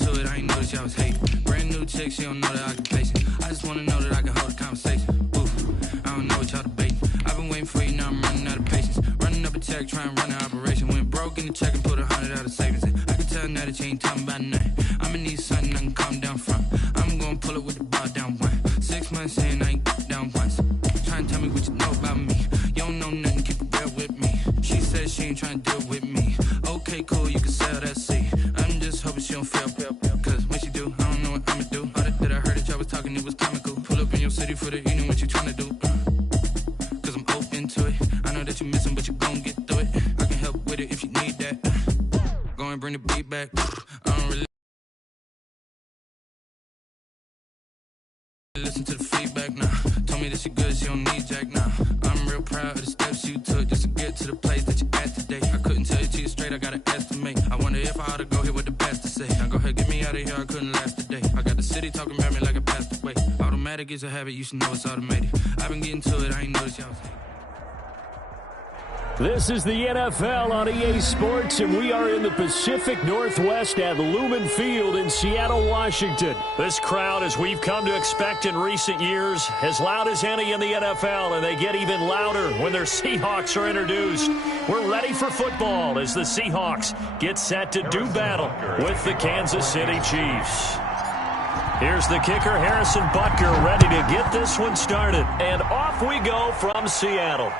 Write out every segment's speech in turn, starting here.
into it, I ain't noticed y'all was hating. Brand new chick, she don't know the occupation. I just wanna know that I can hold a conversation. Oof, I don't know what y'all debating. I've been waiting for you, now I'm running out of patience. Running up a check, trying to run an operation. Went broke in the check and put 100 out of savings in. I can tell now that you ain't talking about nothing. I'ma need something I can calm down from. I'm gonna pull it with the bar down one. 6 months in, I ain't down once. Trying to tell me what you know about me. You don't know nothing, keep it real with me. She said she ain't trying to deal with me. Okay, cool, you can sell that seat. I'm just hoping she don't fail. Cause when she do, I don't know what I'ma do. All that I heard that y'all was talking, it was comical. Pull up in your city for the evening, what you trying to do? Cause I'm open to it. I know that you missing, but you gon' get through it. I can help with it if you need that. Go and bring the beat back. I don't really listen to the feedback now. Told me that she good, she don't need Jack now. I'm real proud of the steps you took just to get to the place that you at today. I couldn't tell you to you straight, I gotta estimate. I wonder if I ought to go here with the best to say. Now go ahead, get me out of here, I couldn't last today. I got the city talking about me like I passed away. Automatic is a habit, you should know it's automated. I've been getting to it, I ain't noticed y'all was hating. This is the NFL on EA Sports, and we are in the Pacific Northwest at Lumen Field in Seattle, Washington. This crowd, as we've come to expect in recent years, as loud as any in the NFL, and they get even louder when their Seahawks are introduced. We're ready for football as the Seahawks get set to do battle with the Kansas City Chiefs. Here's the kicker, Harrison Butker, ready to get this one started. And off we go from Seattle.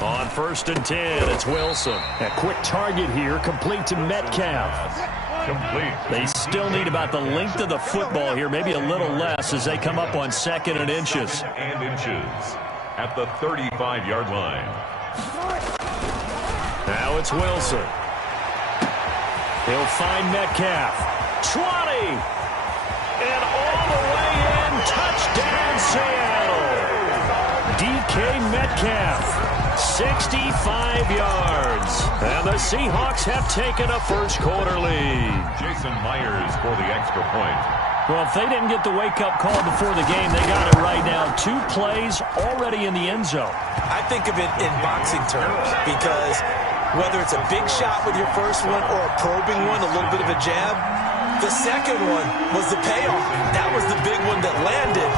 On 1st and 10, it's Wilson. A quick target here, complete to Metcalf. Complete. They still need about the length of the football here, maybe a little less as they come up on 2nd and inches. At the 35-yard line. Now it's Wilson. He'll find Metcalf. 20. And all the way in. Touchdown, Seattle. DK Metcalf, 65 yards. And the Seahawks have taken a first-quarter lead. Jason Myers for the extra point. Well, if they didn't get the wake-up call before the game, they got it right now. 2 plays already in the end zone. I think of it in boxing terms because whether it's a big shot with your first one or a probing one, a little bit of a jab, the second one was the payoff. That was the big one that landed.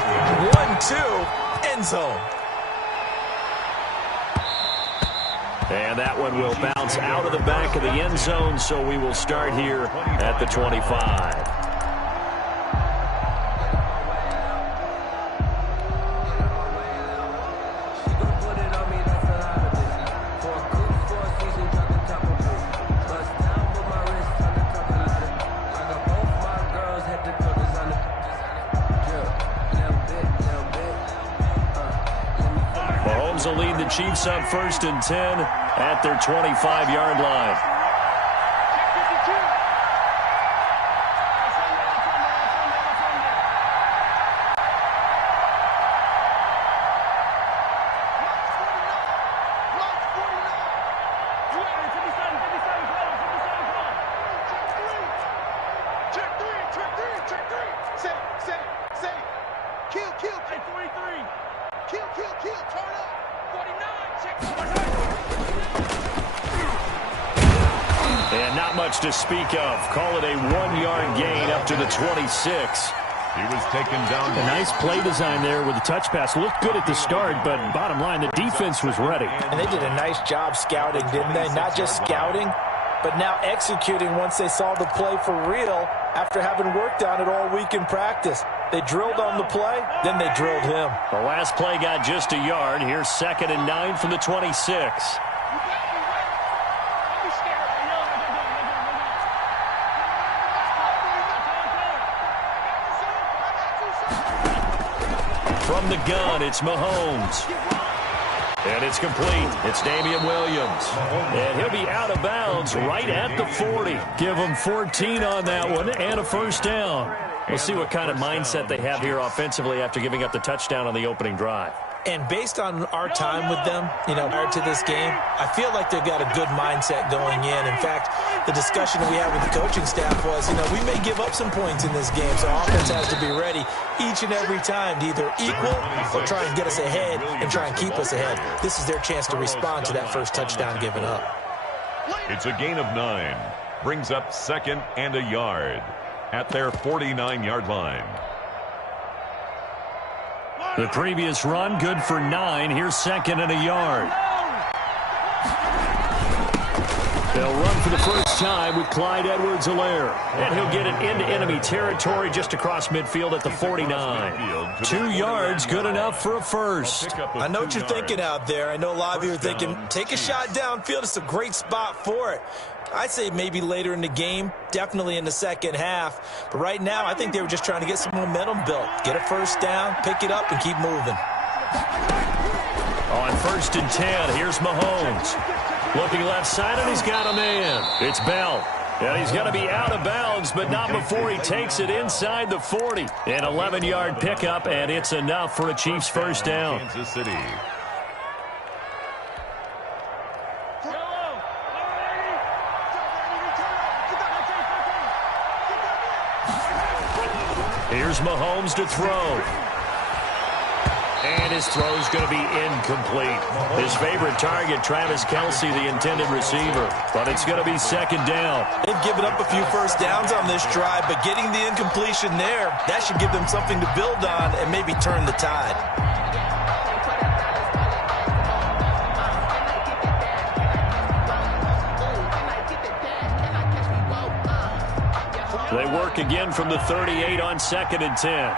1-2, end zone. And that one will bounce out of the back of the end zone, so we will start here at the 25. Mahomes will lead the Chiefs up 1st and 10 at their 25-yard line. And not much to speak of. Call it a 1-yard gain up to the 26. He was taken down. A nice play design there with the touch pass. Looked good at the start, but bottom line, the defense was ready. And they did a nice job scouting, didn't they? Not just scouting, but now executing once they saw the play for real after having worked on it all week in practice. They drilled on the play, then they drilled him. The last play got just a yard. Here's 2nd and 9 from the 26. From the gun, it's Mahomes. And it's complete. It's Damian Williams. And he'll be out of bounds right at the 40. Give him 14 on that one and a first down. We'll see what kind of mindset they have here offensively after giving up the touchdown on the opening drive. And based on our time with them, prior to this game, I feel like they've got a good mindset going in. In fact, the discussion that we had with the coaching staff was, we may give up some points in this game, so offense has to be ready each and every time to either equal or try and get us ahead and try and keep us ahead. This is their chance to respond to that first touchdown given up. It's a gain of 9. Brings up 2nd and a yard at their 49-yard line. The previous run, good for 9. Here's 2nd and a yard. They'll run for the first time with Clyde Edwards-Helaire. And he'll get it into enemy territory just across midfield at the 49. 2 yards, good enough for a first. I know what you're thinking out there. I know a lot of you are thinking, take a shot downfield. It's a great spot for it. I'd say maybe later in the game, definitely in the second half. But right now, I think they were just trying to get some momentum built. Get a first down, pick it up, and keep moving. On 1st and 10, here's Mahomes. Looking left side, and he's got a man. It's Bell. And he's going to be out of bounds, but not before he takes it inside the 40. An 11-yard pickup, and it's enough for a Chiefs first down. Kansas City. Here's Mahomes to throw. And his throw's going to be incomplete. His favorite target, Travis Kelce, the intended receiver. But it's going to be 2nd down. They've given up a few first downs on this drive, but getting the incompletion there, that should give them something to build on and maybe turn the tide. They work again from the 38 on 2nd and 10.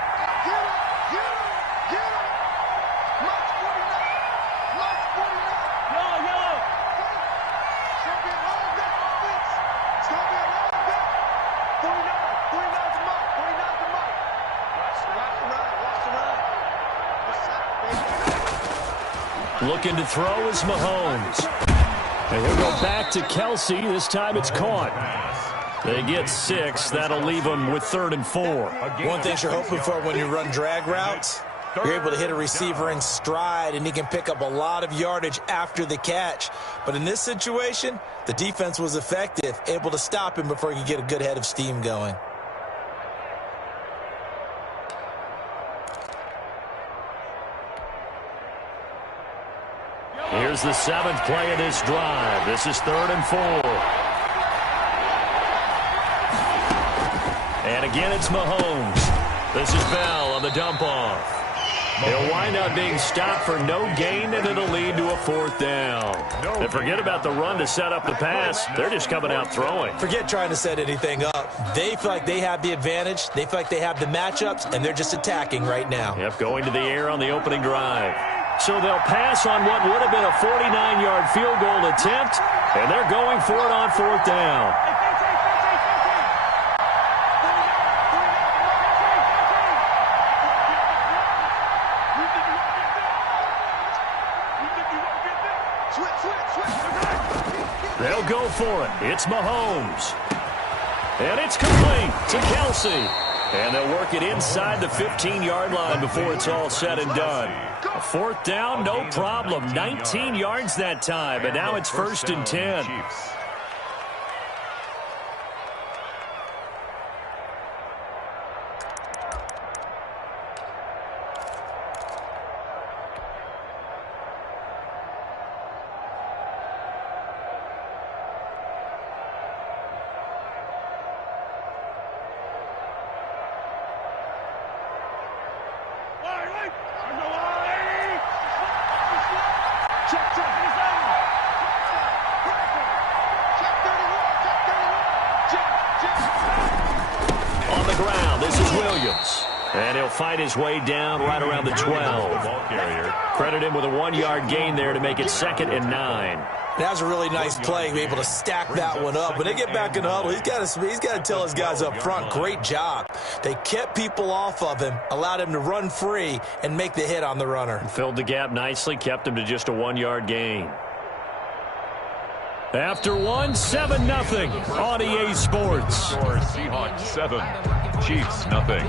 Looking to throw is Mahomes. And he'll go back to Kelce. This time it's caught. They get 6. That'll leave them with 3rd and 4. One thing you're hoping for when you run drag routes, you're able to hit a receiver in stride, and he can pick up a lot of yardage after the catch. But in this situation, the defense was effective, able to stop him before he could get a good head of steam going. Here's the 7th play of this drive. This is 3rd and 4. And again, it's Mahomes. This is Bell on the dump-off. He'll wind up being stopped for no gain, and it'll lead to a 4th down. And forget about the run to set up the pass. They're just coming out throwing. Forget trying to set anything up. They feel like they have the advantage. They feel like they have the matchups, and they're just attacking right now. Yep, going to the air on the opening drive. So they'll pass on what would have been a 49-yard field goal attempt, and they're going for it on 4th down. They'll go for it. It's Mahomes. And it's complete to Kelce. And they'll work it inside the 15-yard line before it's all said and done. A 4th down, no problem. 19 yards that time, and now it's 1st and 10. Fight his way down right around the 12. Credit him with a 1-yard gain there to make it 2nd and 9. That was a really nice play, be able to stack that one up. When they get back in the huddle, he's got to tell his guys up front, great job. They kept people off of him, allowed him to run free and make the hit on the runner. Filled the gap nicely, kept him to just a 1-yard gain. After 7-0 on EA Sports. Seahawks 7, Chiefs nothing.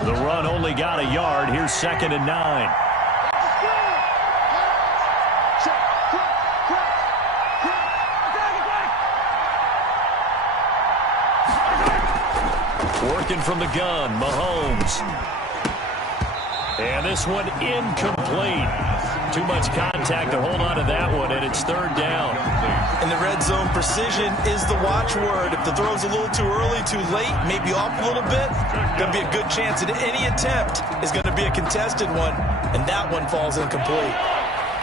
The run only got a yard. Here's 2nd and 9. Working from the gun, Mahomes. And this one incomplete. Too much contact to hold on to that one, and it's 3rd down. In the red zone, precision is the watchword. If the throw's a little too early, too late, maybe off a little bit, going to be a good chance that any attempt is going to be a contested one, and that one falls incomplete.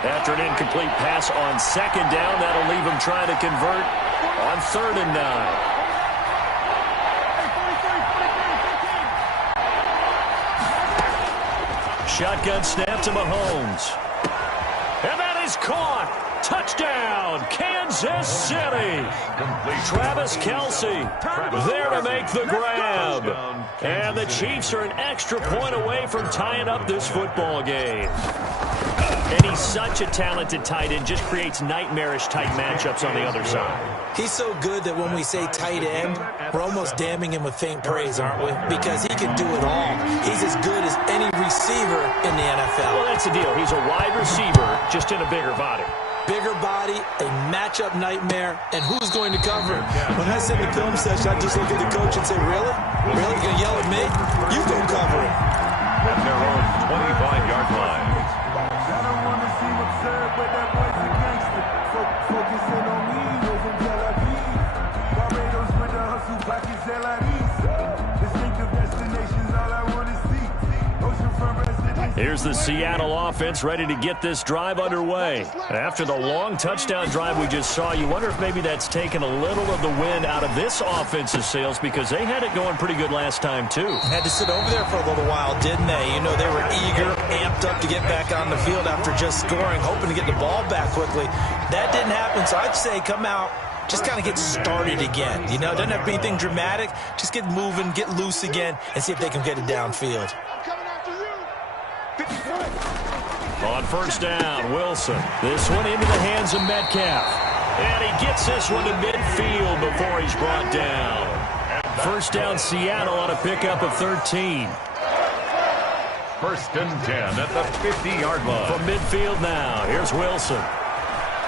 After an incomplete pass on 2nd down, that'll leave him trying to convert on 3rd and 9. Shotgun snap to Mahomes. And that is caught. Touchdown, Kansas City. Travis Kelce there to make the grab. And the Chiefs are an extra point away from tying up this football game. And he's such a talented tight end, just creates nightmarish-type matchups on the other side. He's so good that when we say tight end, we're almost damning him with faint praise, aren't we? Because he can do it all. He's as good as any receiver in the NFL. Well, that's the deal. He's a wide receiver, just in a bigger body. Bigger body, a matchup nightmare, and who's going to cover him? When I sit in the film session, I just look at the coach and say, really? Really? You're going to yell at me? You go cover him. At their own 25-yard line. Here's the Seattle offense ready to get this drive underway. After the long touchdown drive we just saw, you wonder if maybe that's taken a little of the wind out of this offense's sails, because they had it going pretty good last time, too. Had to sit over there for a little while, didn't they? You know, they were eager, amped up to get back on the field after just scoring, hoping to get the ball back quickly. That didn't happen, so I'd say come out, just kind of get started again. You know, it doesn't have to be anything dramatic. Just get moving, get loose again, and see if they can get it downfield. On 1st down, Wilson. This one into the hands of Metcalf. And he gets this one to midfield before he's brought down. 1st down, Seattle on a pickup of 13. 1st and 10 at the 50-yard line. From midfield now, here's Wilson.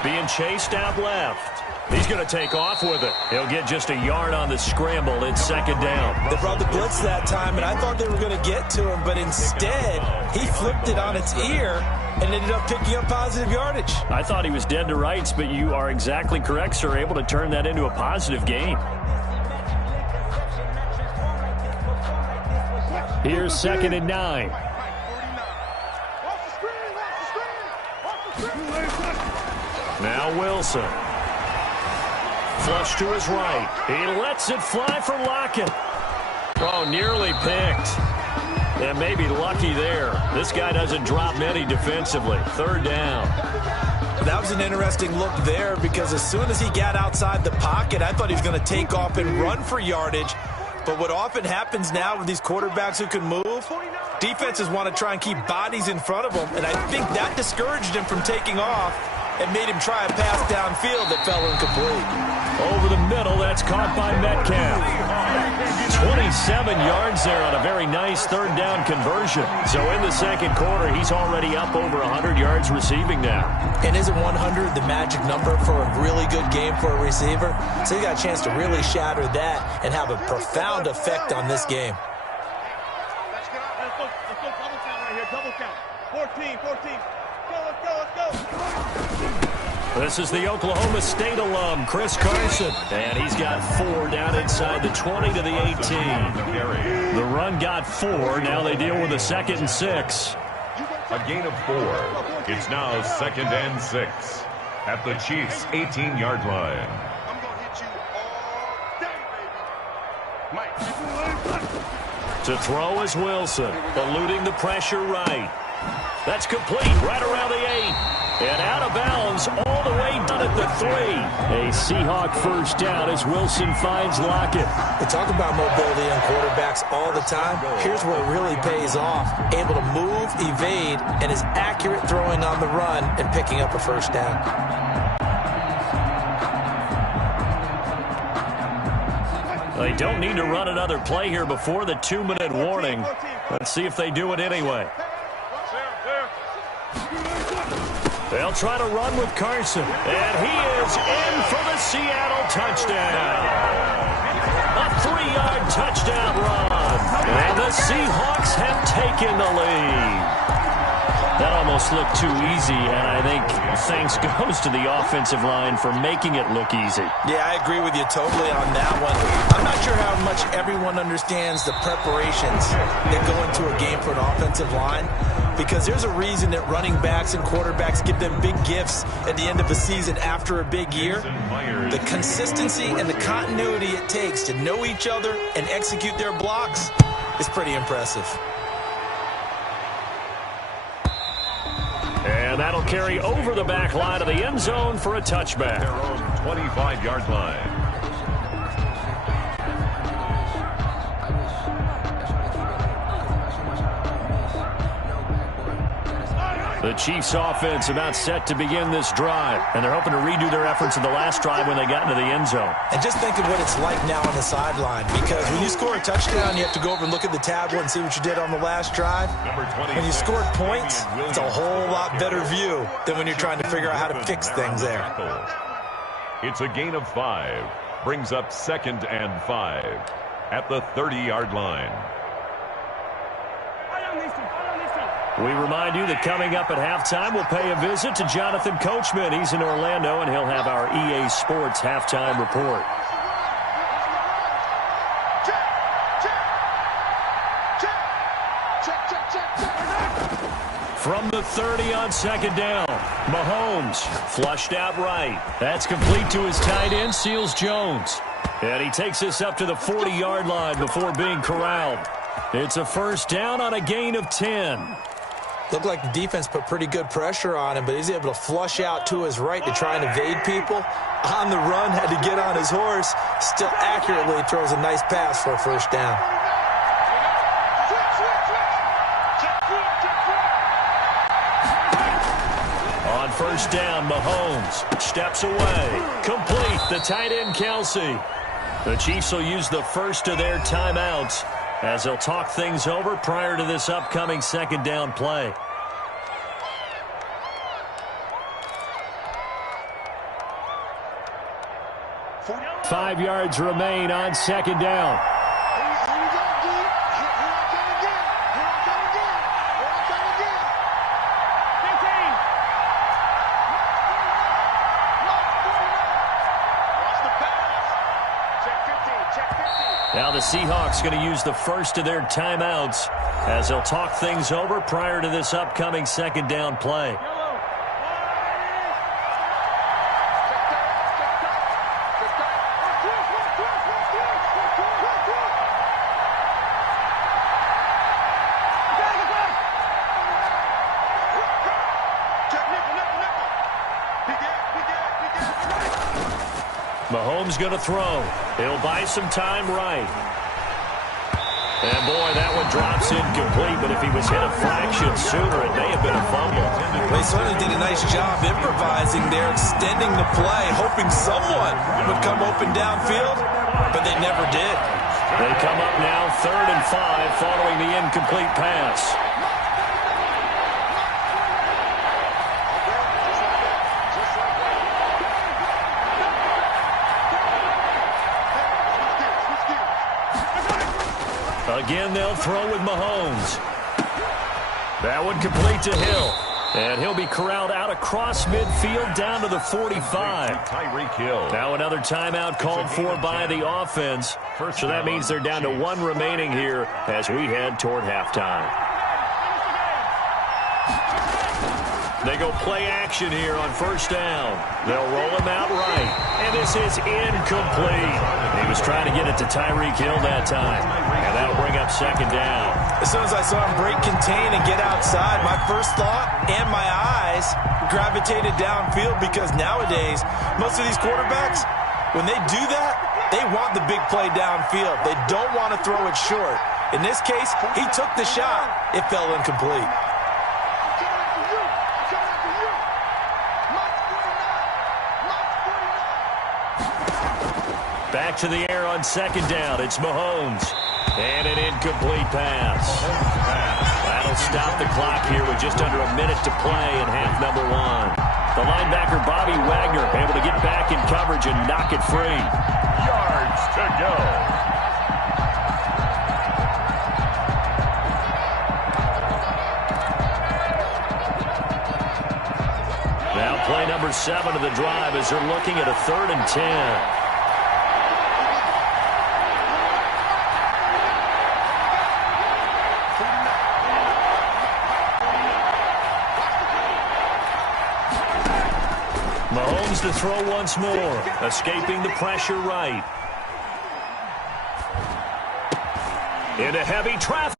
Being chased out left. He's going to take off with it. He'll get just a yard on the scramble. It's 2nd down. They brought the blitz that time, and I thought they were going to get to him, but instead, he flipped it on its ear and ended up picking up positive yardage. I thought he was dead to rights, but you are exactly correct, sir. Able to turn that into a positive gain. Here's 2nd and 9. Now Wilson. Flush to his right. He lets it fly for Lockett. Oh, nearly picked. And maybe lucky there. This guy doesn't drop many defensively. 3rd down. That was an interesting look there, because as soon as he got outside the pocket, I thought he was going to take off and run for yardage. But what often happens now with these quarterbacks who can move, defenses want to try and keep bodies in front of them, and I think that discouraged him from taking off and made him try a pass downfield that fell incomplete. Over the middle, that's caught by Metcalf. 27 yards there on a very nice 3rd down conversion. So in the 2nd quarter, he's already up over 100 yards receiving now. And isn't 100 the magic number for a really good game for a receiver? So you got a chance to really shatter that and have a profound effect on this game. Let's go double count right here, double count. 14. Let's go. This is the Oklahoma State alum, Chris Carson. And he's got 4 down inside the 20 to the 18. The run got 4. Now they deal with a 2nd and 6. A gain of 4. It's now 2nd and 6. at the Chiefs' 18-yard line. I'm going to hit you all day, baby. Mike. To throw is Wilson, eluding the pressure right. That's complete right around the 8. And out of bounds all the way down at the 3. A Seahawk first down as Wilson finds Lockett. We talk about mobility on quarterbacks all the time. Here's where it really pays off. Able to move, evade, and is accurate throwing on the run and picking up a first down. They don't need to run another play here before the 2-minute warning. Let's see if they do it anyway. They'll try to run with Carson, and he is in for the Seattle touchdown. A 3-yard touchdown run, and the Seahawks have taken the lead. That almost looked too easy, and I think thanks goes to the offensive line for making it look easy. Yeah, I agree with you totally on that one. I'm not sure how much everyone understands the preparations that go into a game for an offensive line, because there's a reason that running backs and quarterbacks give them big gifts at the end of a season after a big year. The consistency and the continuity it takes to know each other and execute their blocks is pretty impressive. And that'll carry over the back line of the end zone for a touchback. Their own 25-yard line. The Chiefs offense about set to begin this drive, and they're hoping to redo their efforts in the last drive when they got into the end zone. And just think of what it's like now on the sideline, because when you score a touchdown, you have to go over and look at the tablet and see what you did on the last drive. When you scored points, it's a whole lot better view than when you're trying to figure out how to fix things there. It's a gain of 5. Brings up 2nd and 5 at the 30-yard line. We remind you that coming up at halftime, we'll pay a visit to Jonathan Coachman. He's in Orlando, and he'll have our EA Sports halftime report. From the 30 on 2nd down, Mahomes flushed out right. That's complete to his tight end, Seals Jones. And he takes us up to the 40-yard line before being corralled. It's a first down on a gain of 10. Looked like the defense put pretty good pressure on him, but he's able to flush out to his right to try and evade people. On the run, had to get on his horse. Still accurately throws a nice pass for a first down. On first down, Mahomes steps away. Complete, the tight end, Kelsey. The Chiefs will use the first of their timeouts as they'll talk things over prior to this upcoming 2nd down play. Five yards remain on 2nd down. Now the Seahawks going to use the first of their timeouts as they'll talk things over prior to this upcoming 2nd down play. Mahomes going to throw. He'll buy some time right. And boy, that one drops incomplete, but if he was hit a fraction sooner, it may have been a fumble. They certainly did a nice job improvising there, extending the play, hoping someone would come open downfield, but they never did. They come up now 3rd and 5 following the incomplete pass. Again, they'll throw with Mahomes. That one complete to Hill. And he'll be corralled out across midfield down to the 45. Tyreek Hill. Now another timeout called for by the offense. So that means they're down to 1 remaining here as we head toward halftime. They go play action here on first down. They'll roll him out right. And this is incomplete. He was trying to get it to Tyreek Hill that time. And that'll bring up second down. As soon as I saw him break contain and get outside, my first thought and my eyes gravitated downfield, because nowadays, most of these quarterbacks, when they do that, they want the big play downfield. They don't want to throw it short. In this case, he took the shot. It fell incomplete. Back to the air on second down. It's Mahomes. And an incomplete pass. That'll stop the clock here with just under a minute to play in half number one. The linebacker, Bobby Wagner, able to get back in coverage and knock it free. Yards to go. Now play number 7 of the drive as they're looking at a 3rd and 10. Mahomes to throw once more, escaping the pressure right. Into heavy traffic.